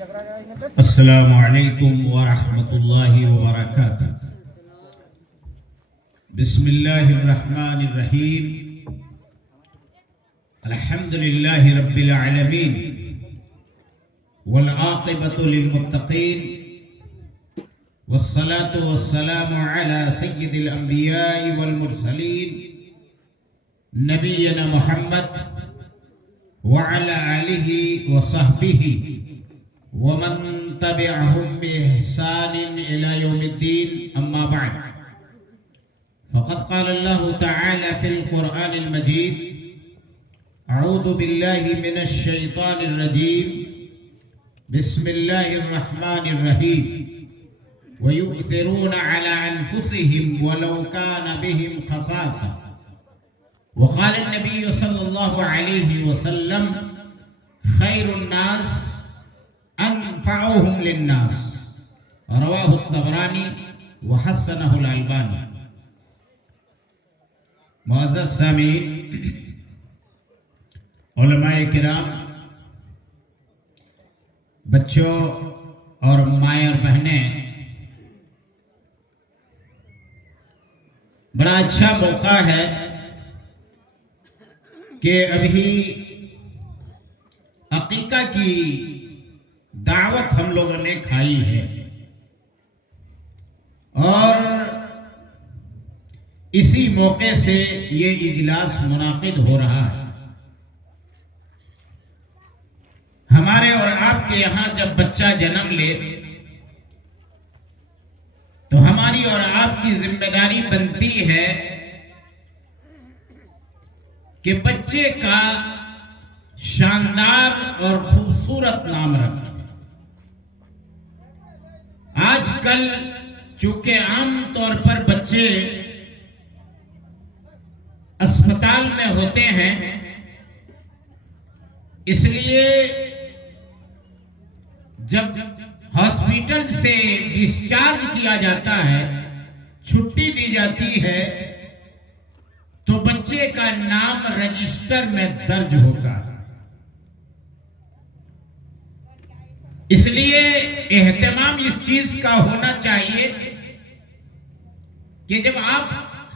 السلام علیکم ورحمۃ اللہ وبرکاتہ۔ بسم اللہ الرحمن الرحیم، الحمد للہ رب العالمین، والعاقبۃ للمتقین، والصلاة والسلام علی سید الانبیاء والمرسلین، نبینا محمد وعلى آلہ وصحبہ ومن تبعهم بإحسان إلى يوم الدين، أما بعد، فقد قال الله تعالى في القرآن المجيد: أعوذ بالله من الشيطان الرجيم، بسم الله الرحمن الرحيم، ويؤثرون على أنفسهم ولو كان بهم خصاصة، وقال النبي صلى الله عليه وسلم: خير الناس انفعهم للناس، رواہ الطبرانی وحسنہ الالبانی۔ معزز سامعین، علماء کرام، بچوں اور مائیں اور بہنیں، بڑا اچھا موقع ہے کہ ابھی عقیقہ کی دعوت ہم لوگوں نے کھائی ہے، اور اسی موقع سے یہ اجلاس منعقد ہو رہا ہے۔ ہمارے اور آپ کے یہاں جب بچہ جنم لے تو ہماری اور آپ کی ذمہ داری بنتی ہے کہ بچے کا شاندار اور خوبصورت نام رکھیں۔ آج کل چونکہ عام طور پر بچے اسپتال میں ہوتے ہیں، اس لیے جب ہاسپٹل سے ڈسچارج کیا جاتا ہے، چھٹی دی جاتی ہے، تو بچے کا نام رجسٹر میں درج ہوگا۔ اس لیے اہتمام اس چیز کا ہونا چاہیے کہ جب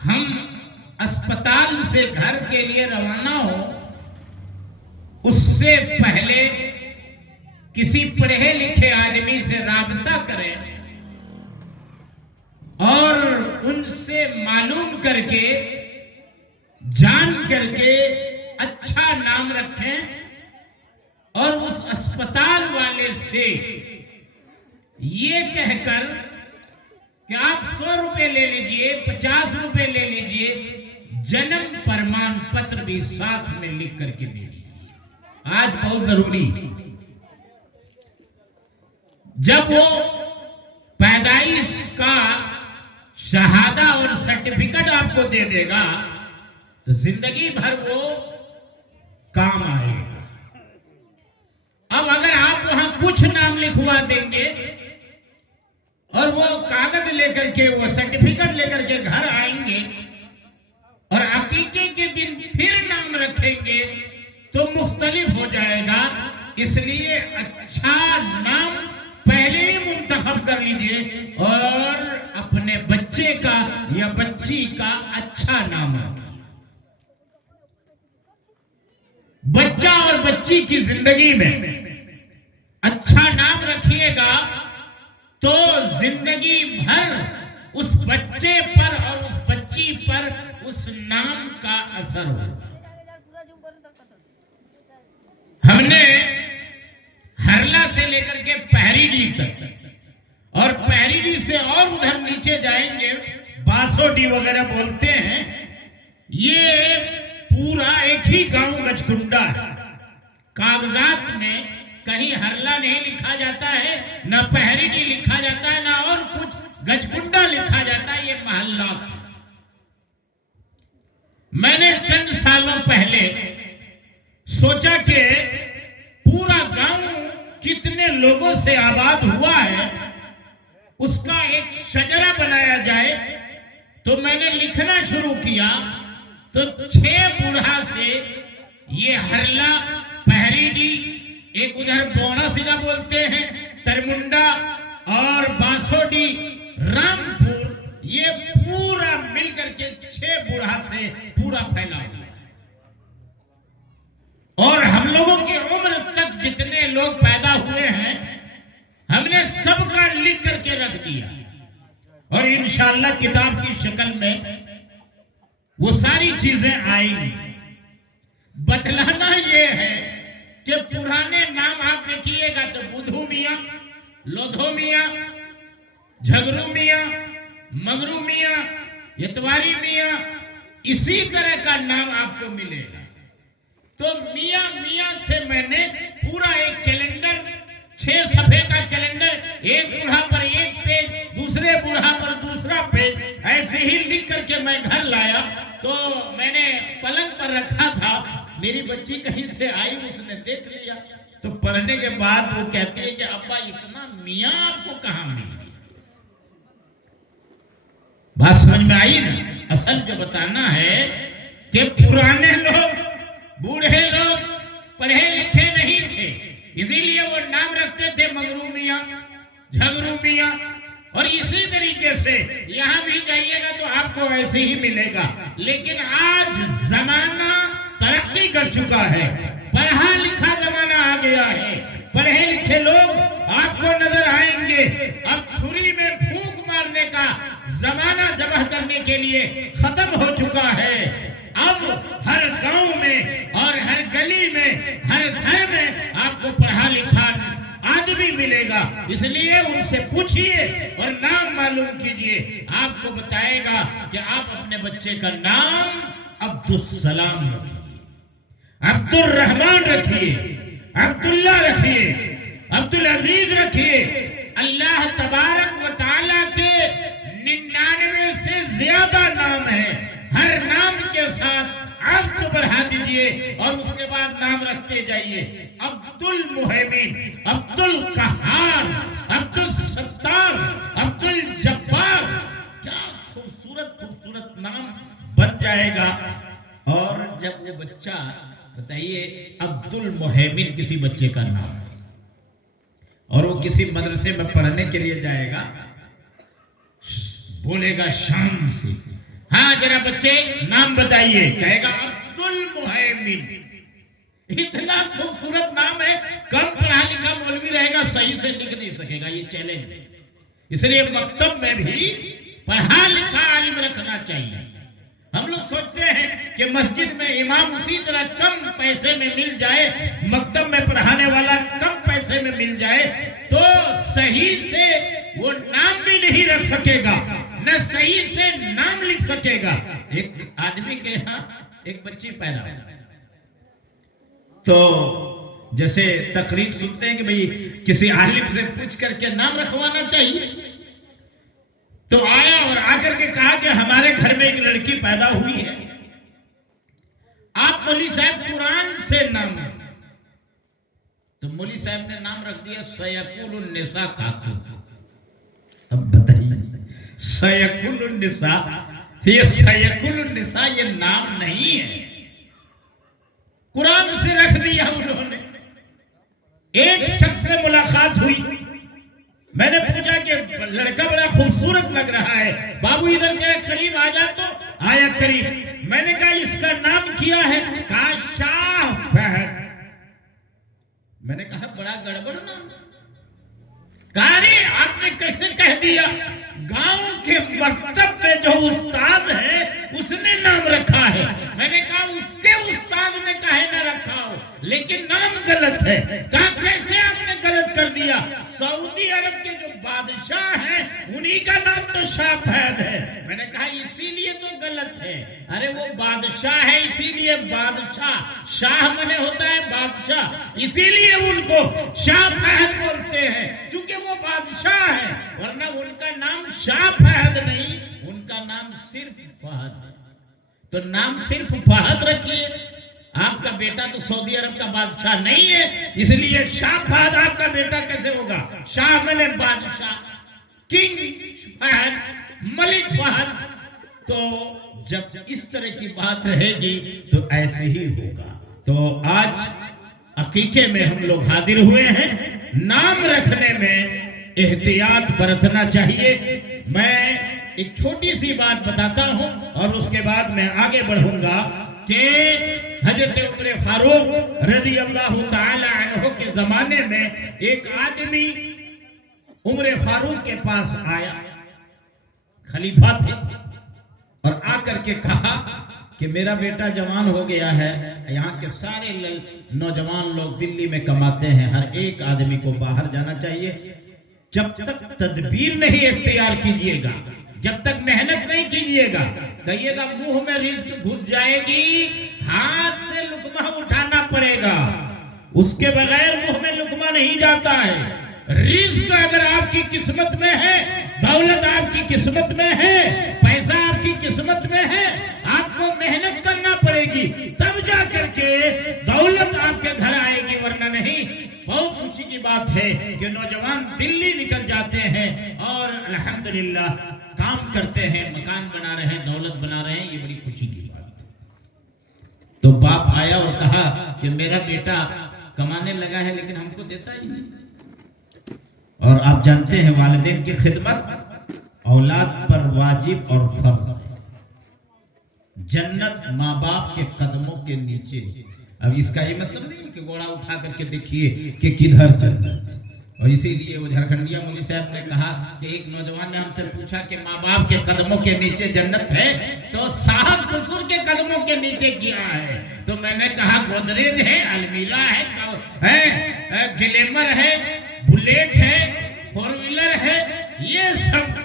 ہم اسپتال سے گھر کے لیے روانہ ہو، اس سے پہلے کسی پڑھے لکھے آدمی سے رابطہ کریں اور ان سے معلوم کر کے، جان کر کے اچھا نام رکھیں، اور اس اسپتال والے سے یہ کہہ کر کہ آپ 100 روپے لے لیجئے، 50 روپے لے لیجئے، جنم پرمان پتر بھی ساتھ میں لکھ کر کے دے دیجئے۔ آج بہت ضروری ہے، جب وہ پیدائش کا شہادہ اور سرٹیفکیٹ آپ کو دے دے گا تو زندگی بھر وہ کام آئے گا۔ اب اگر آپ وہاں کچھ نام لکھوا دیں گے اور وہ کاغذ لے کر کے، وہ سرٹیفکیٹ لے کر کے گھر آئیں گے اور عقیقے کے دن پھر نام رکھیں گے تو مختلف ہو جائے گا۔ اس لیے اچھا نام پہلے ہی منتخب کر لیجئے اور اپنے بچے کا یا بچی کا اچھا نام رکھیں۔ بچہ اور بچی کی زندگی میں اچھا نام رکھیے گا تو زندگی بھر اس بچے پر اور اس بچی پر اس نام کا اثر ہوگا۔ ہم نے ہرلا سے لے کر کے پہری ڈی تک، اور پہری ڈی سے اور ادھر نیچے جائیں گے، باسو ڈی وغیرہ بولتے ہیں، یہ پورا ایک ہی گاؤں گجکنڈا ہے۔ کاغذات میں کہیں ہرلا نہیں لکھا جاتا ہے، نہ پہری ڈی لکھا جاتا ہے، نہ اور کچھ، گجکنڈا لکھا جاتا ہے۔ یہ محلات ہے۔ میں نے چند سالوں پہلے سوچا کہ پورا گاؤں کتنے لوگوں سے آباد ہوا ہے، اس کا ایک شجرہ بنایا جائے۔ تو میں نے لکھنا شروع کیا تو 6 بوڑھا سے یہ ہرلا، پہری ڈی، ایک ادھر بونا سیدھا بولتے ہیں، ترمنڈا اور باسوڈی، رامپور، یہ پورا مل کر کے 6 بوڑھا سے پورا پھیلا ہوا ہے۔ اور ہم لوگوں کی عمر تک جتنے لوگ پیدا ہوئے ہیں ہم نے سب کا لکھ کر کے رکھ دیا، اور انشاءاللہ کتاب کی شکل میں وہ ساری چیزیں آئیں گی۔ بتلانا یہ ہے کہ پرانے نام آپ دیکھیے گا تو بدھو میاں، لودھو میاں، جھگرو میاں، مگرو میاں، یتواری میاں، اسی طرح کا نام آپ کو ملے گا۔ تو میاں میاں سے میں نے پورا ایک کیلنڈر، 6 صفحے کا کیلنڈر، ایک بوڑھا پر ایک پیج، دوسرے بوڑھا پر دوسرا پیج، ایسے ہی لکھ کر کے میں گھر لایا۔ تو میں نے پلنگ پر رکھا تھا، میری بچی کہیں سے آئی، اس نے دیکھ لیا، تو پڑھنے کے بعد وہ کہتی ہے کہ ابا اتنا میاں آپ کو کہاں مل گیا؟ بات سمجھ میں آئی نا؟ اصل جو بتانا ہے کہ پرانے لوگ، بوڑھے لوگ پڑھے لکھے نہیں تھے، اسی لیے وہ نام رکھتے تھے مگرو میاں، جھگرو میاں، اور اسی طریقے سے یہاں بھی جائیے گا تو آپ کو ایسے ہی ملے گا۔ لیکن آج زمانہ ترقی کر چکا ہے، پڑھا لکھا زمانہ آ گیا ہے، پڑھے لکھے لوگ آپ کو نظر آئیں گے۔ اب چھری میں پھونک مارنے کا زمانہ جمع کرنے کے لیے ختم ہو چکا ہے۔ اب ہر گاؤں میں اور ہر گلی میں، ہر گھر میں آپ کو پڑھا لکھا آدمی ملے گا۔ اس لیے ان سے پوچھئے اور نام معلوم کیجئے، آپ کو بتائے گا کہ آپ اپنے بچے کا نام عبدالسلام رکھیے، عبد الرحمن رکھیے، عبداللہ رکھیے، عبدالعزیز رکھیے۔ اللہ تبارک و تعالیٰ کے 99 سے زیادہ نام ہیں، ہر نام کے ساتھ عبد بڑھا دیجئے اور اس کے بعد نام رکھتے جائیے۔ عبد المہیمن، عبد القہار، عبد الستار، عبد الجبار، کیا خوبصورت خوبصورت نام بن جائے گا۔ اور جب وہ بچہ، بتائیے عبد المہیمن کسی بچے کا نام ہے، اور وہ کسی مدرسے میں پڑھنے کے لیے جائے گا، بولے گا شان سے، ہاں ذرا بچے نام بتائیے، کہے گا عبد المہیمن۔ اتنا خوبصورت نام ہے، کم پڑھا لکھا مولوی رہے گا صحیح سے لکھ نہیں سکے گا، یہ چیلنج ہے۔ اس لیے مکتب میں بھی پڑھا لکھا عالم رکھنا چاہیے۔ ہم لوگ سوچتے ہیں کہ مسجد میں امام اسی طرح کم پیسے میں مل جائے، مکتب میں پڑھانے والا کم پیسے میں مل جائے تو صحیح سے وہ نام بھی نہیں رکھ سکے گا، نہ صحیح سے نام لکھ سکے گا۔ ایک آدمی کے ہاں ایک بچی پیدا ہوئی، تو جیسے تقریر سنتے ہیں کہ بھئی کسی عالم سے پوچھ کر کے نام رکھوانا چاہیے، تو آیا اور آ کر کے کہا کہ ہمارے گھر میں ایک لڑکی پیدا ہوئی ہے، آپ مولوی صاحب قرآن سے نام رکھ۔ تو مولوی صاحب نے نام رکھ دیا سیقول النساء کاکو۔ اب بتائیے سیقول النساء، یہ سیقول النساء یہ نام نہیں ہے، قرآن سے رکھ دیا انہوں نے۔ ایک شخص سے ملاقات ہوئی، میں نے پوچھا کہ لڑکا بڑا خوبصورت لگ رہا ہے، بابو ادھر کے قریب آ جا، تو آیا قریب۔ میں نے کہا اس کا نام کیا ہے؟ کہا شاہ فہد۔ میں نے کہا بڑا گڑبڑ نام، کہا نہیں آپ نے کیسے کہہ دیا؟ گاؤں کے مکتب میں جو استاد ہے اس نے نام رکھا ہے۔ میں نے کہا اس کے استاد نے کہے نہ رکھا ہو، لیکن نام غلط ہے۔ کہا کیسے آپ نے غلط کر دیا؟ سعودی عرب کے جو بادشاہ ہیں انہی کا نام تو شاہ فہد ہے۔ میں نے کہا اسی لیے تو غلط ہے۔ ارے وہ بادشاہ ہے اسی لیے بادشاہ، شاہ منے ہوتا ہے بادشاہ، اسی لیے ان کو شاہ فہد بولتے ہیں کیونکہ وہ بادشاہ ہے، ورنہ ان کا نام شاہ فہد نہیں، ان کا نام صرف فہد ہے۔ تو نام صرف فہد رکھیے۔ آپ کا بیٹا تو سعودی عرب کا بادشاہ نہیں ہے، اس لیے شاہ فہد آپ کا بیٹا کیسے ہوگا؟ شاہ منے بادشاہ، کنگ فہد، ملک فہد۔ تو جب اس طرح کی بات رہے گی تو ایسے ہی ہوگا۔ تو آج عقیقے میں ہم لوگ حاضر ہوئے ہیں. نام رکھنے میں احتیاط برتنا چاہیے. میں ایک چھوٹی سی بات بتاتا ہوں اور اس کے بعد میں آگے بڑھوں گا کہ حضرت عمر فاروق رضی اللہ تعالی عنہ کے زمانے میں ایک آدمی عمر فاروق کے پاس آیا، خلیفہ تھے، اور آ کر کے کہا کہ میرا بیٹا جوان ہو گیا ہے، یہاں کے سارے نوجوان لوگ دلی میں کماتے ہیں، ہر ایک آدمی کو باہر جانا چاہیے، جب تک تدبیر نہیں اختیار کیجئے گا، جب تک محنت نہیں کیجئے گا، کہیے گا منہ میں رزق گھس جائے گی، ہاتھ سے لقمہ اٹھانا پڑے گا، اس کے بغیر منہ میں لقمہ نہیں جاتا ہے. رزق اگر آپ کی قسمت میں ہے، دولت آپ کی قسمت میں ہے، پیسہ آپ کی قسمت میں ہے، آپ کو محنت کرنا پڑے گی، تب جا کر کے دولت آپ کے گھر آئے گی، ورنہ نہیں. بہت خوشی کی بات ہے کہ نوجوان دلی نکل جاتے ہیں اور الحمدللہ کام کرتے ہیں، مکان بنا رہے ہیں، دولت بنا رہے ہیں، یہ بڑی خوشی کی بات ہے. تو باپ آیا اور کہا کہ میرا بیٹا کمانے لگا ہے لیکن ہم کو دیتا ہی نہیں. اور آپ جانتے ہیں والدین کی خدمت اولاد پر واجب اور فرض ہے. جنت ماں باپ کے قدموں کے نیچے. اب اس کا یہ مطلب نہیں کہ گھوڑا اٹھا کر کے دیکھیے کہ کدھر جنت. اور اسی لیے وہ جھارکھنڈیا مولوی صاحب نے کہا کہ ایک نوجوان نے ہم سے پوچھا کہ ماں باپ کے قدموں کے نیچے جنت ہے تو ساس سسر کے قدموں کے نیچے کیا ہے؟ تو میں نے کہا گودریج ہے، المیرا ہے، گلیمر ہے، بلیٹ ہے، فور ویلر ہے، یہ سب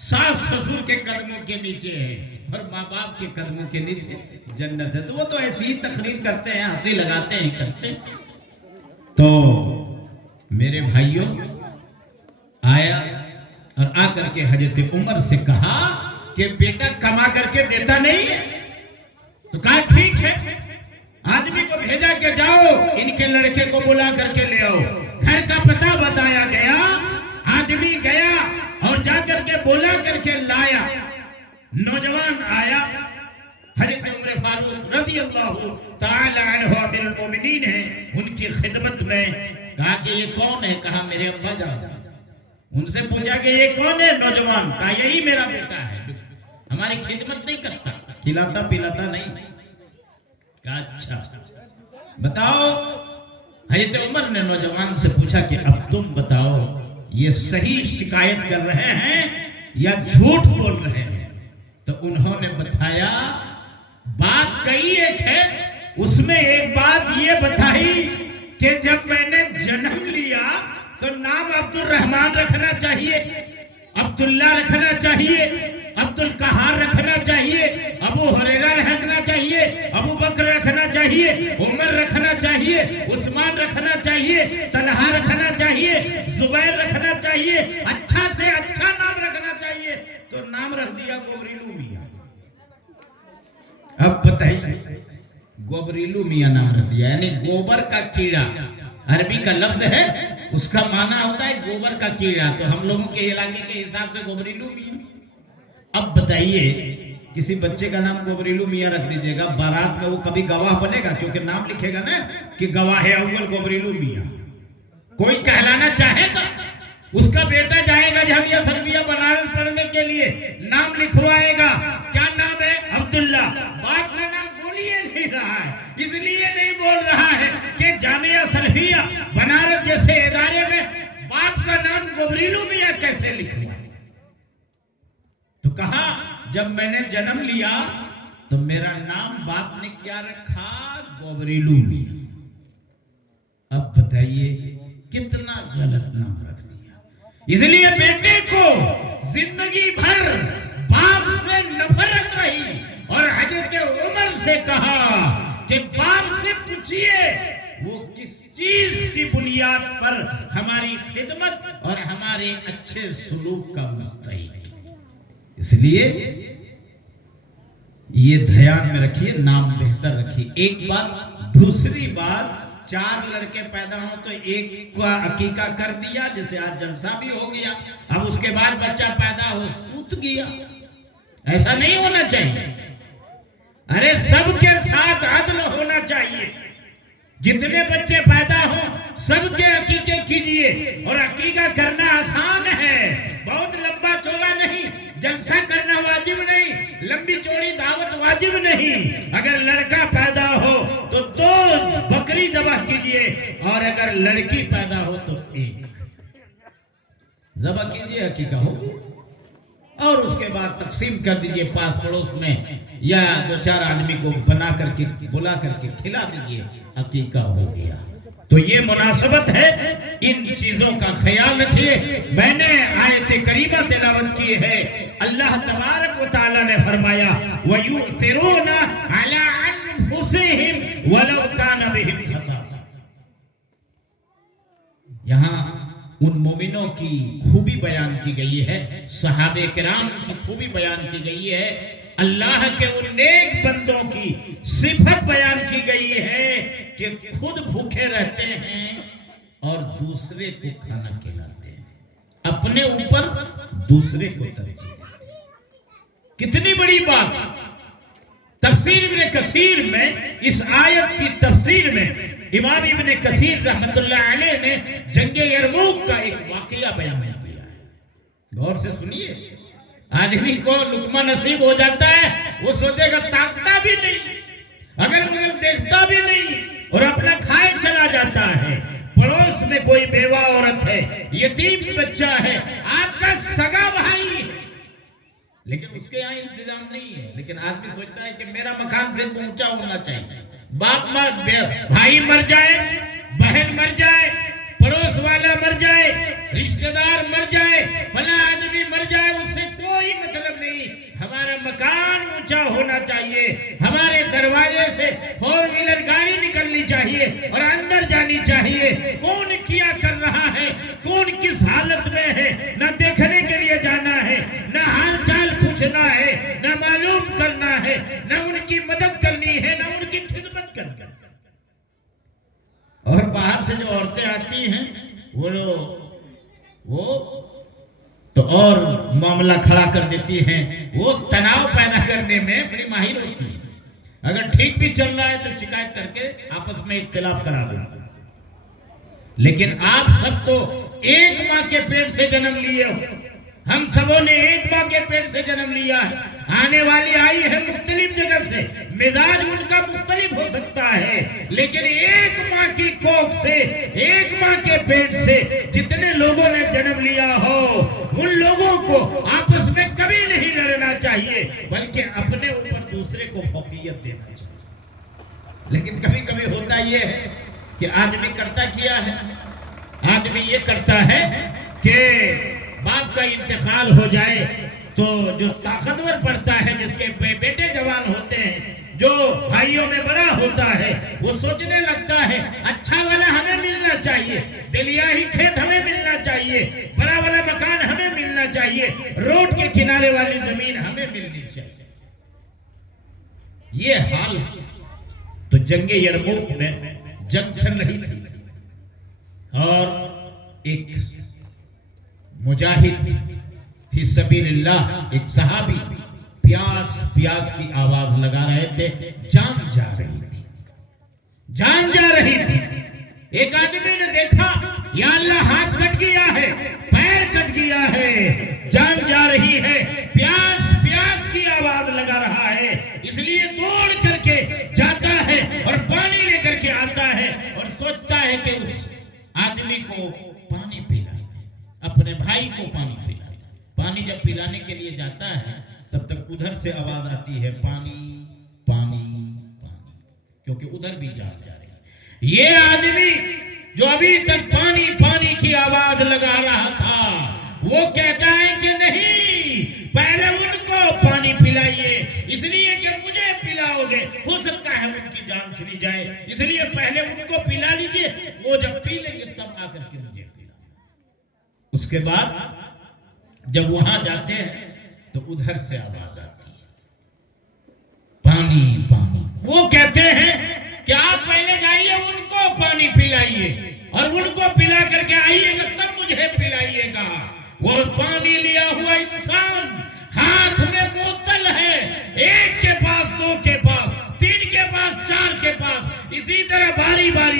ساس سسر کے قدموں کے نیچے ہے، اور ماں باپ کے قدموں کے نیچے جنت ہے. تو وہ تو ایسی ہی تقریر کرتے ہیں، ہنسی لگاتے ہیں کرتے. تو میرے بھائیوں آیا اور آ کر کے حضرت عمر سے کہا کہ بیٹا کما کر کے دیتا نہیں ہے. تو کہا ٹھیک ہے، آدمی کو بھیجا کہ جاؤ ان کے لڑکے کو بلا کر کے لے آؤ. گھر کا پتہ بتایا گیا، آدمی گیا اور جا کر کے بلا کر کے لایا. نوجوان آیا، حضرت عمر فاروق رضی اللہ تعالی عنہ امیر المومنین ہیں، ان کی خدمت میں کہا کہ یہ کون ہے؟ کہا میرے ابا جان. ان سے پوچھا کہ یہ کون ہے؟ نوجوان کہا یہی میرا بیٹا ہے، ہماری خدمت نہیں کرتا، کھلاتا پلاتا نہیں. کہا اچھا بتاؤ. حضرت عمر نے نوجوان سے پوچھا کہ اب تم بتاؤ یہ صحیح شکایت کر رہے ہیں یا جھوٹ بول رہے ہیں؟ تو انہوں نے بتایا بات کئی ایک ہے، اس میں ایک بات یہ بتائی کہ جب میں نے جنم لیا تو نام عبد الرحمن رکھنا چاہیے، عبداللہ رکھنا چاہیے، عبد القہار رکھنا چاہیے، ابو ہریرہ رکھنا چاہیے، ابو بکر رکھنا چاہیے، عمر رکھنا چاہیے، عثمان رکھنا چاہیے، طلحہ رکھنا چاہیے، زبیر رکھنا چاہیے، اچھا سے اچھا نام رکھنا چاہیے. تو نام رکھ دیا گوبریلو میاں. اب بتائیے گوبریلو میاں نام رکھ دیا، یعنی گوبر کا کیڑا عربی کا لفظ ہے، اس کا معنی ہوتا ہے گوبر کا کیڑا. تو ہم لوگوں کے علاقے کے حساب سے گوبریلو میاں. اب بتائیے کسی بچے کا نام گوبریلو میاں رکھ دیجئے گا، بارات میں وہ کبھی گواہ بنے گا؟ کیونکہ نام لکھے گا نا کہ گواہ اول گوبریلو میاں. کوئی کہلانا چاہے گا، اس کا بیٹا جائے گا جامعہ سلفیہ بنارس پڑھنے کے لیے، نام لکھوائے گا، کیا نام ہے؟ عبداللہ. باپ کا نام بولیے نہیں رہا ہے، اس لیے نہیں بول رہا ہے کہ جامعہ سلفیہ بنارس جیسے ادارے میں باپ کا نام گوبریلو میاں کیسے لکھوائے؟ تو کہا جب میں نے جنم لیا تو میرا نام باپ نے کیا رکھا؟ گوبریلو میاں. اب بتائیے کتنا غلط نام رکھ دیا. اس لیے بیٹے کو زندگی بھر باپ سے نفرت رہی، اور حضرت عمر سے کہا کہ باپ سے پوچھئے وہ کس چیز کی بنیاد پر ہماری خدمت اور ہمارے اچھے سلوک کا مستحق. اس لیے یہ دھیان میں رکھیے، نام بہتر رکھیے. ایک بات. دوسری بات، 4 لڑکے پیدا ہوں تو ایک کا عقیقہ کر دیا، جیسے آج جلسہ بھی ہو گیا، اب اس کے بعد بچہ پیدا ہو سوت گیا. ایسا نہیں ہونا چاہیے. ارے سب کے ساتھ عدل ہونا چاہیے. جتنے بچے پیدا ہوں سب کے عقیقے کیجئے، اور عقیقہ کرنا آسان ہے، بہت لمبا چوڑا نہیں، جلسہ کرنا واجب نہیں، لمبی چوڑی دعوت واجب نہیں۔ اگر لڑکا پیدا ہو تو 2 بکری ذبح کیجئے، اور اگر لڑکی پیدا ہو تو 1 ذبح کیجئے، عقیقہ ہوگی، اور اس کے بعد تقسیم کر دیجئے پاس پڑوس میں، یا 2-4 آدمی کو بنا کر کے بلا کر کے کھلا دیجئے، عقیقہ ہو گیا۔ تو یہ مناسبت ہے، ان چیزوں کا خیال رکھیے۔ میں نے آیت کریمہ تلاوت کی ہے، اللہ تبارک و تعالی نے فرمایا وَيُؤْثِرُونَ عَلَىٰ أَنفُسِهِمْ وَلَوْ كَانَ بِهِمْ خَصَاصَةٌ۔ یہاں ان مومنوں کی خوبی بیان کی گئی ہے، صحابہ کرام کی خوبی بیان کی گئی ہے، اللہ کے ان نیک بندوں کی صفت بیان کی گئی ہے کہ خود بھوکے رہتے ہیں اور دوسرے کو کھانا کھلاتے ہیں، اپنے اوپر دوسرے کو ترجیح۔ کتنی بڑی بات! تفسیر ابن کثیر میں، اس آیت کی تفسیر میں امام ابن کثیر رحمت اللہ علیہ نے جنگ یرموک کا ایک واقعہ بیان کیا ہے، غور سے سنیے۔ آدمی کو لقمہ نصیب ہو جاتا ہے، وہ سوچے گا طاقتا بھی نہیں، اگر مجھے دیکھتا بھی نہیں، اور اپنا کھائے چلا جاتا ہے۔ پڑوس میں کوئی بیوہ عورت ہے، یتیم بچہ ہے، آپ کا سگا بھائی ہے، لیکن اس کے یہاں انتظام نہیں ہے، لیکن آدمی سوچتا ہے کہ میرا مکان سے اونچا ہونا چاہیے۔ باپ بھائی مر جائے، بہن مر جائے، پڑوس والا مر جائے، رشتہ دار مر جائے، فلاں آدمی مر جائے، اس سے کوئی مطلب نہیں، ہمارا مکان اونچا ہونا چاہیے، ہمارے دروازے سے 4 ویلر گاڑی نکلنی چاہیے اور اندر جانی چاہیے، کون کیا کر رہا ہے، کون کس حالت میں ہے، نہ دیکھنے کے لیے جانا ہے، نہ حال چال پوچھنا ہے، نہ معلوم کرنا ہے، نہ ان کی مدد کرنی ہے، نہ ان کی خدمت کرنا ہے۔ اور باہر سے جو عورتیں آتی ہیں وہ تو اور معاملہ کھڑا کر دیتی ہیں، وہ تناؤ پیدا کرنے میں بڑی ماہر ہوتی ہیں۔ اگر ٹھیک بھی چل رہا ہے تو شکایت کر کے آپس میں اختلاف کرا دیں۔ لیکن آپ سب تو ایک ماں کے پیٹ سے جنم لیے ہو، ہم سبوں نے ایک ماں کے پیٹ سے جنم لیا ہے، آنے والی آئی ہے مختلف جگہ سے، مزاج ان کا مختلف ہو سکتا ہے، لیکن ایک ماں کی کوکھ سے، ایک ماں کے پیٹ سے جتنے لوگوں نے جنم لیا ہو، ان لوگوں کو آپس میں کبھی نہیں لڑنا چاہیے، بلکہ اپنے اوپر دوسرے کو فوقیت دینا چاہیے۔ لیکن کبھی کبھی ہوتا یہ ہے کہ آدمی کرتا کیا ہے، آدمی یہ کرتا ہے کہ باپ کا انتقال ہو جائے تو جو طاقتور پڑتا ہے، جس کے بیٹے جوان ہوتے ہیں، جو بھائیوں میں بڑا ہوتا ہے، وہ سوچنے لگتا ہے اچھا والا ہمیں ملنا چاہیے، دلیاہی کھیت ہمیں ملنا چاہیے، بڑا والا مکان ہمیں ملنا چاہیے، روڈ کے کنارے والی زمین ہمیں ملنی چاہیے۔ یہ حال تو جنگ یرموک میں جنگ چل رہی تھی، اور ایک مجاہد فی سبیل اللہ، ایک صحابی پیاس کی آواز لگا رہے تھے، جان جا رہی تھی۔ ایک آدمی نے دیکھا یا اللہ ہاتھ کٹ گیا ہے، پیر کٹ گیا ہے، جان جا رہی ہے، پیاس کی آواز لگا رہا ہے، اس لیے دوڑ کر کے جاتا ہے اور پانی لے کر کے آتا ہے اور سوچتا ہے کہ اس آدمی کو پانی پلانا، اپنے بھائی کو پانی پلانا۔ پانی جب پلانے کے لیے جاتا ہے تب تک ادھر سے آواز آتی ہے پانی پانی پانی، کیونکہ ادھر بھی جان جا رہی ہے۔ یہ آدمی جو ابھی تک پانی پانی کی آواز لگا رہا تھا، وہ کہتا ہے کہ نہیں، پہلے ان کو پانی پلائیے، اس لیے کہ مجھے پلاؤ گے ہو سکتا ہے ان کی جان چلی جائے، اس لیے پہلے ان کو پلا لیجئے، وہ جب پی لیں گے تب آ کر کے مجھے پلا۔ اس کے بعد جب وہاں جاتے ہیں تو ادھر سے آواز آتی ہے پانی پانی۔ وہ کہتے ہیں کہ آپ پہلے جائیے ان کو پانی پلائیے اور ان کو پلا کر کے آئیے گا تب مجھے پلائیے گا۔ وہ پانی لیا ہوا انسان، ہاتھ میں بوتل ہے، 1 کے پاس، 2 کے پاس، 3 کے پاس، 4 کے پاس، اسی طرح باری باری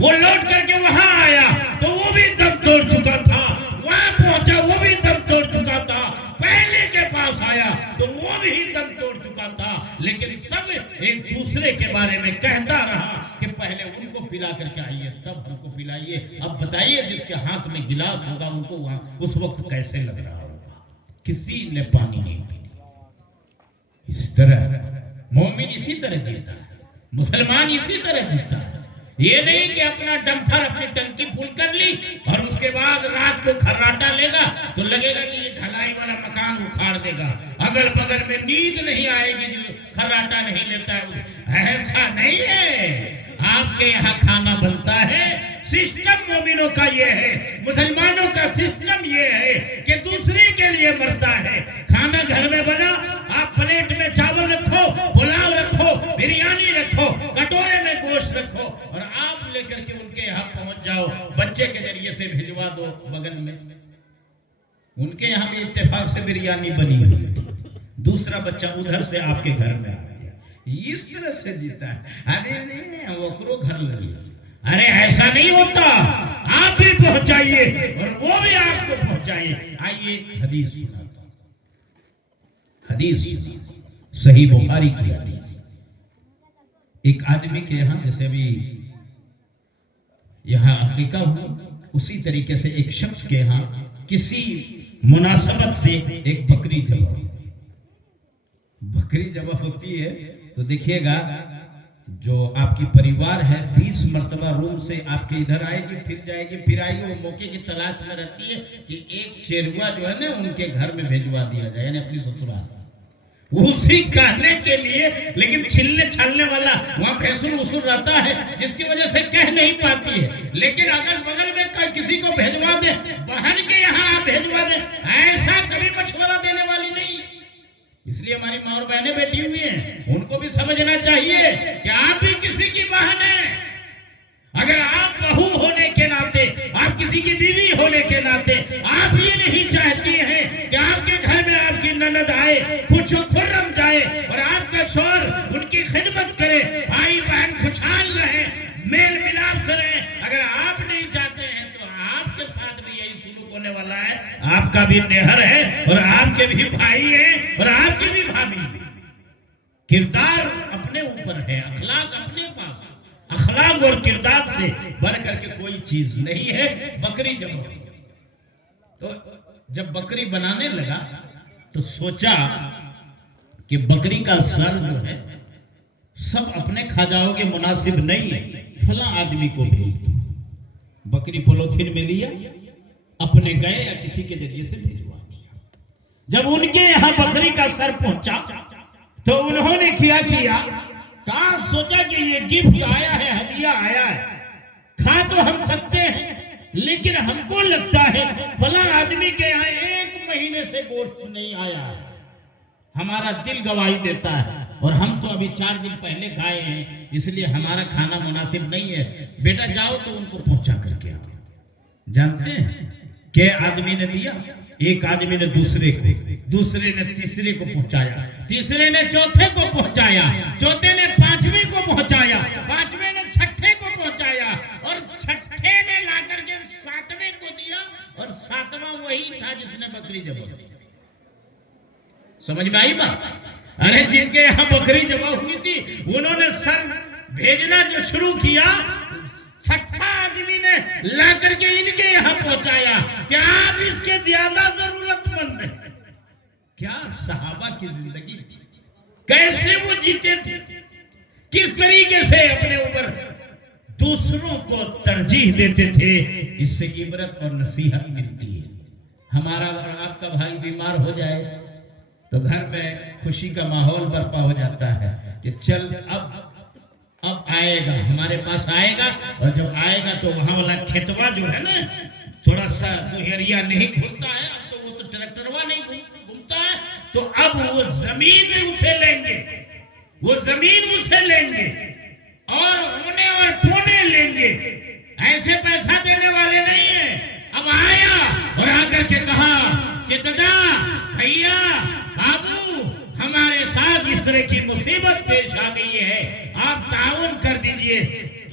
وہ لوٹ کر کے وہاں آیا تو وہ بھی دم توڑ چکا تھا، وہاں پہنچا وہ بھی دم توڑ چکا تھا، پہلے کے پاس آیا تو وہ بھی دم توڑ چکا تھا، لیکن سب ایک دوسرے کے بارے میں کہتا رہا کہ پہلے ان کو پلا کر کے آئیے تب ہم کو پلائیے۔ اب بتائیے جس کے ہاتھ میں گلاس ہوگا ان کو وہاں اس وقت کیسے لگ رہا ہوگا؟ کسی نے پانی نہیں پیا۔ اس طرح مومن اسی طرح جیتا ہے، مسلمان اسی طرح جیتا ہے۔ یہ نہیں کہ اپنا ڈمپر اپنی ٹنکی فل کر لی اور اس کے بعد رات کو کھراٹا لے گا تو لگے گا کہ یہ ڈھلائی والا مکان اکھاڑ دے گا، اگل بگل میں نیند نہیں آئے گی جو کھراٹا نہیں لیتا ہے۔ ایسا نہیں ہے، آپ کے یہاں کھانا بنتا ہے، سسٹم مومنوں کا یہ ہے، مسلمانوں کا سسٹم یہ ہے کہ دوسرے کے لیے مرتا ہے۔ کھانا گھر میں بنا، آپ پلیٹ میں چاول رکھو، پلاؤ رکھو، بریانی رکھو، کٹورے میں گوشت رکھو اور آپ لے کر کے ان کے یہاں پہنچ جاؤ، بچے کے ذریعے سے بھجوا دو بغل میں۔ ان کے یہاں بھی اتفاق سے بریانی بنی ہوئی تھی، دوسرا بچہ ادھر سے آپ کے گھر میں آ گیا، اس طرح سے جیتا ہے۔ ارے نہیں وہ کرو گھر لگی، ارے ایسا نہیں ہوتا، آپ بھی پہنچائیے اور وہ بھی آپ کو پہنچائیے۔ آئیے حدیث سناتا ہوں، حدیث صحیح بخاری کی حدیث۔ ایک آدمی کے یہاں جیسے بھی یہاں عقیقہ ہو، اسی طریقے سے ایک شخص کے یہاں کسی مناسبت سے ایک بکری ذبح ہوئی۔ بکری ذبح ہوتی ہے تو دیکھیے گا جو آپ کی پریوار ہے 20 مرتبہ روم سے آپ کے ادھر آئے گی، پھر جائے گی، پھر آئے گی، وہ موقع کی تلاش میں رہتی ہے کہ ایک چیروا جو ہے نا ان کے گھر میں بھیجوا دیا جائے، یعنی اپنی سسرال، اسی کہنے کے لیے۔ لیکن چھلنے چھالنے والا وہاں بھینسل اصول رہتا ہے جس کی وجہ سے کہہ نہیں پاتی ہے، لیکن اگر بغل میں کسی کو بھیجوا دے، بہن کے یہاں آپ بھیجوا دے، ایسا کبھی مشورہ دینے والی نہیں۔ اس لیے ہماری ماں اور بہنیں بیٹھی ہوئی ہیں، ان کو بھی سمجھنا چاہیے کہ آپ بھی کسی کی بہن ہیں۔ اگر آپ بہو ہونے کے ناطے، آپ کسی کی بیوی ہونے کے ناطے آپ یہ نہیں چاہتی ہیں کہ آپ کے گھر میں آپ کی نند آئے، خوش و خرم جائے اور آپ کا شوہر ان کی خدمت کرے، بھائی بہن خوشحال رہے، میل ملاپ سے رہے، اگر آپ نہیں چاہتے ہیں تو آپ کے ساتھ بھی یہی سلوک ہونے والا ہے۔ آپ کا بھی نہر ہے اور آپ کے بھی بھائی ہیں اور آپ کی بھی بھابھی ہیں۔ کردار اپنے اوپر ہے، اخلاق اپنے پاس، اخلاق اور کردار سے بڑھ کر کے کوئی چیز نہیں ہے۔ بکری جب تو جب بکری بنانے لگا تو سوچا کہ بکری کا سر جو ہے سب اپنے کھا جاؤ گے، مناسب نہیں ہے، فلاں آدمی کو بھیج دو۔ بکری پولیتھین میں لیا، اپنے گئے یا کسی کے ذریعے سے بھیجوا دیا۔ جب ان کے یہاں بکری کا سر پہنچا تو انہوں نے کیا کہاں سوچا کہ یہ گفٹ آیا ہے، ہدیہ آیا ہے، کھا تو ہم سکتے ہیں لیکن ہم کو لگتا ہے فلاں آدمی کے یہاں 1 مہینے سے گوشت نہیں آیا، ہمارا دل گواہی دیتا ہے اور ہم تو ابھی 4 دن پہلے کھائے ہیں، اس لیے ہمارا کھانا مناسب نہیں ہے، بیٹا جاؤ تو ان کو پہنچا کر کے آؤ۔ جانتے ہیں کہ آدمی نے دیا، ایک آدمی نے دوسرے کو، دوسرے نے تیسرے کو پہنچایا، تیسرے نے چوتھے کو پہنچایا، چوتھے نے 5ویں کو پہنچایا، 5ویں نے 6ٹھے کو پہنچایا اور 6ٹھے نے لا کر کے 7ویں کو دیا اور 7واں وہی تھا جس نے بکری ذبح کی۔ سمجھ میں آئی بات؟ ارے جن کے یہاں بکری ذبح ہوئی تھی انہوں نے سر بھیجنا جو شروع کیا، 6ٹھا آدمی نے لا کر کے ان کے یہاں پہنچایا کہ آپ اس کے زیادہ ضرورت مند ہیں۔ کیا صحابہ کی زندگی تھی، کیسے وہ جیتے تھے، کس طریقے سے اپنے اوپر دوسروں کو ترجیح دیتے تھے۔ اس سے عبرت اور نصیحت ملتی ہے۔ ہمارا اور آپ کا بھائی بیمار ہو جائے تو گھر میں خوشی کا ماحول برپا ہو جاتا ہے کہ چل اب آئے گا، ہمارے پاس آئے گا، اور جب آئے گا تو وہاں والا کھیتوا جو ہے نا تھوڑا سا کوئی ایریا نہیں کھلتا ہے، اب تو وہ تو ٹریکٹروا نہیں گھومتا ہے، تو اب وہ زمین اسے لیں گے، وہ زمین اسے لیں گے اور ہونے اور پونے لیں گے، ایسے پیسہ دینے والے نہیں ہیں۔ اب آیا اور آ کر کے کہا کہ دادا، بھیا، بابو، ہمارے ساتھ اس طرح کی مصیبت پیش آ گئی ہے، آپ تعاون کر دیجئے۔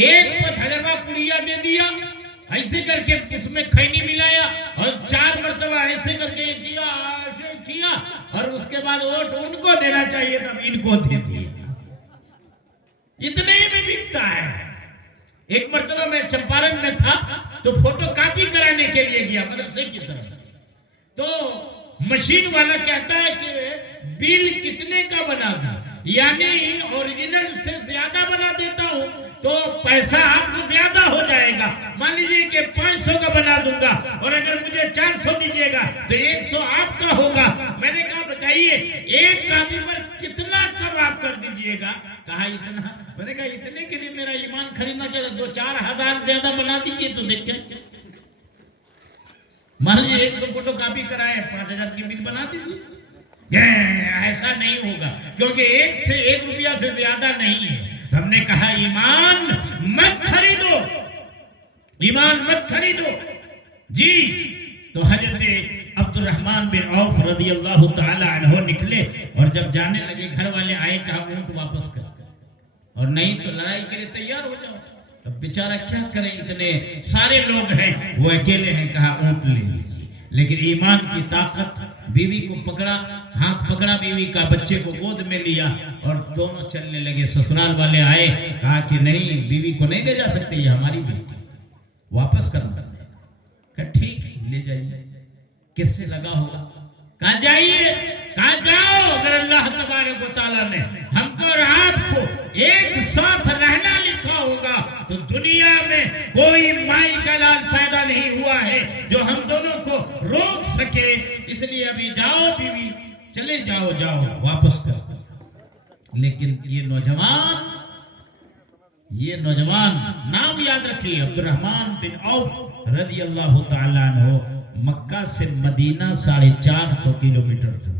ایک پچھلوا پڑیا دے دیا، ایسے کر کے اس میں کھینی ملایا اور 4 مرتبہ ایسے کر کے کیا، ایسے کیا، اور اس کے بعد ووٹ ان کو دینا چاہیے تب ان کو دے دیا۔ اتنے میں بکتا ہے۔ ایک مرتبہ میں چمپارن میں تھا تو فوٹو کاپی کرانے کے لیے گیا مدرسے کی طرف، تو مشین والا کہتا ہے کہ بل کتنے کا بنا دوں، یعنی اوریجنل سے زیادہ بنا دیتا ہوں تو پیسہ آپ کو زیادہ ہو جائے گا، مان لیجئے کہ 500 کا بنا دوں گا اور اگر مجھے 400 دیجئے گا تو 100 آپ کا ہوگا۔ میں نے کہا بتائیے ایک کاپی پر کتنا کم آپ کر دیجئے گا؟ کہا اتنا۔ میں نے کہا اتنے کے لیے میرا ایمان خریدنا چاہتا 2-4 ہزار زیادہ بنا دیجئے تو دیکھیں، مان لیجئے 100 فوٹو کاپی کرائے 5000 کی بل بنا دیجئے۔ ایسا نہیں ہوگا کیونکہ 1 روپیہ سے زیادہ نہیں ہے۔ ہم نے کہا ایمان مت خریدو، ایمان مت خریدو جی۔ تو حضرت عبد الرحمن بن عوف رضی اللہ تعالی عنہ نکلے اور جب جانے لگے گھر والے آئے، کہا اونٹ واپس کر، اور نہیں تو لڑائی کے لیے تیار ہو جاؤ۔ اب بیچارہ کیا کریں، اتنے سارے لوگ ہیں، وہ اکیلے ہیں، کہا اونٹ لے لیجیے۔ لیکن ایمان کی طاقت، بیوی کو پکڑا، ہاتھ پکڑا بیوی کا، بچے کو گود میں لیا اور دونوں چلنے لگے۔ سسرال والے آئے، کہا کہ نہیں بیوی کو نہیں لے جا سکتے، یہ ہماری بیٹی، واپس کرنا۔ کہا ٹھیک ہے لے جائیے۔ کس سے لگا ہوگا؟ کہا جائیے، کہا جاؤ، اگر اللہ تبارک و تعالیٰ نے ہم کو اور آپ کو ایک ساتھ رہنا لکھا ہوگا تو دنیا میں کوئی مائی کا لال پیدا نہیں ہوا ہے جو ہم دونوں کو روک سکے، اس لیے ابھی جاؤ بیوی، چلے جاؤ، جاؤ واپس کر۔ لیکن یہ نوجوان نام یاد رکھیے، عبد الرحمن بن عوف رضی اللہ تعالیٰ عنہ، مکہ سے مدینہ 450 کلومیٹر دور،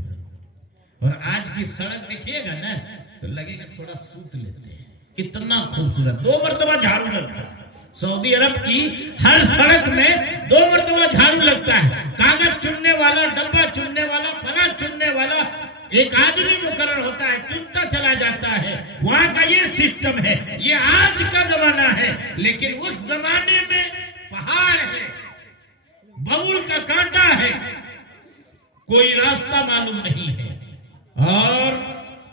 اور آج کی سڑک دیکھیے گا نا تو لگے گا تھوڑا سوٹ لیتے ہیں، اتنا خوبصورت، 2 مرتبہ جھاڑو لگتا ہے۔ سعودی عرب کی ہر سڑک میں 2 مرتبہ جھاڑو لگتا ہے، کاغذ چننے والا، ڈبہ چننے والا، پھلا چننے والا ایک آدمی مقرر ہوتا ہے، چنتا چلا جاتا ہے۔ وہاں کا یہ سسٹم ہے، یہ آج کا زمانہ ہے، لیکن اس زمانے میں پہاڑ ہے، ببول کا کانٹا ہے، کوئی راستہ معلوم نہیں ہے، اور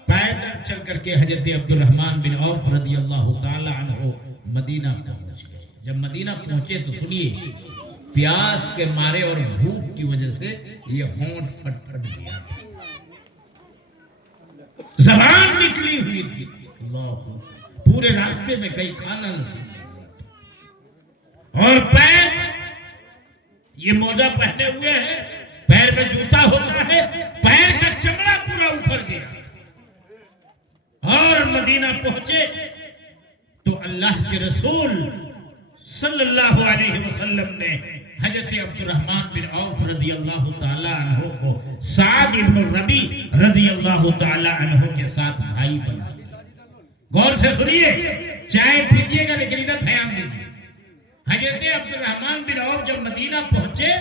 پیدل چل کر کے حضرت عبد الرحمن بن عوف رضی اللہ تعالی عنہ مدینہ پہنچ گئے۔ جب مدینہ پہنچے تو سنیے، پیاس کے مارے اور بھوک کی وجہ سے یہ ہونٹ پھٹ پھٹ گیا، زبان نکلی ہوئی تھی، اللہ، پورے راستے میں کہیں کھانا نہیں، اور پیر، یہ موزہ پہنے ہوئے ہیں، پیر میں جوتا ہوتا ہے، پیر کا چمڑا پورا اوپر گیا، اور مدینہ پہنچے تو اللہ کے رسول صلی اللہ علیہ وسلم نے حضرت عبد الرحمن بن عوف رضی اللہ تعالی عنہ کو سعد بن ربی رضی اللہ تعالی عنہ کے ساتھ بھائی بنا دیا۔ غور سے سنیے، چائے پیجیے گا لیکن ادھر دھیان دیجیے۔ حضرت عبد الرحمن بن عوف جب مدینہ پہنچے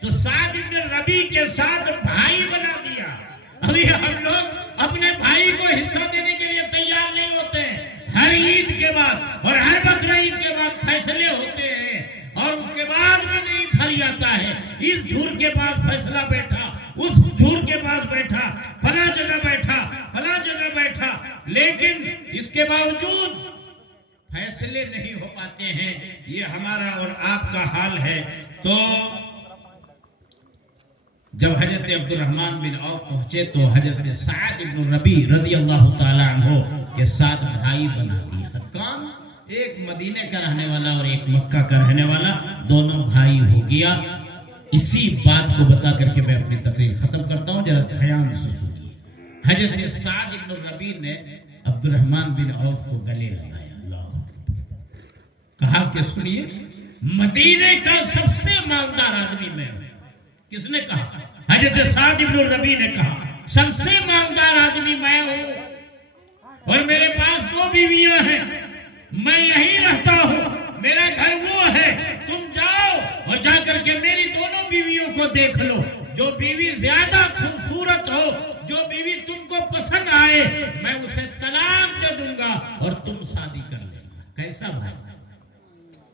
تو سعد بن ربی کے ساتھ بھائی بنا دیا۔ ابھی ہم لوگ اپنے بھائی کو حصہ دینے کے لیے تیار نہیں ہوتے ہیں، ہر عید کے بعد اور ہر بقرہ عید کے بعد فیصلے ہوتے ہیں، اور اس کے بعد میں نہیں پھل آتا ہے، اس جھور کے پاس فیصلہ بیٹھا، اس جھور کے پاس بیٹھا، فلاں جگہ بیٹھا، فلاں جگہ بیٹھا، لیکن اس کے باوجود فیصلے نہیں ہو پاتے ہیں۔ یہ ہمارا اور آپ کا حال ہے۔ تو جب حضرت عبد الرحمن بن عوف پہنچے تو حضرت سعد بن ربی رضی اللہ تعالی عنہ کے ساتھ بھائی بنا دیا۔ کون؟ ایک مدینے کا رہنے والا اور ایک مکہ کا رہنے والا، دونوں بھائی ہو گیا۔ اسی بات کو بتا کر کے میں اپنی تقریر ختم کرتا ہوں، ذرا دھیان سے سنیے۔ حضرت سعد بن ربی نے عبد الرحمن بن عوف کو گلے لگایا، اللہ، کہا کہ سنیے، مدینے کا سب سے مالدار آدمی میں ہوں۔ کس نے کہا؟ حضرت سعد بن ربی نے کہا، سب سے مالدار آدمی میں ہوں، اور میرے پاس 2 بیویاں ہیں، میں یہیں رہتا ہوں، میرا گھر وہ ہے، تم جاؤ اور جا کر کے میری دونوں بیویوں کو دیکھ لو، جو بیوی زیادہ خوبصورت ہو، جو بیوی تم کو پسند آئے، میں اسے طلاق دے دوں گا اور تم شادی کر لینا۔ کیسا بھائی؟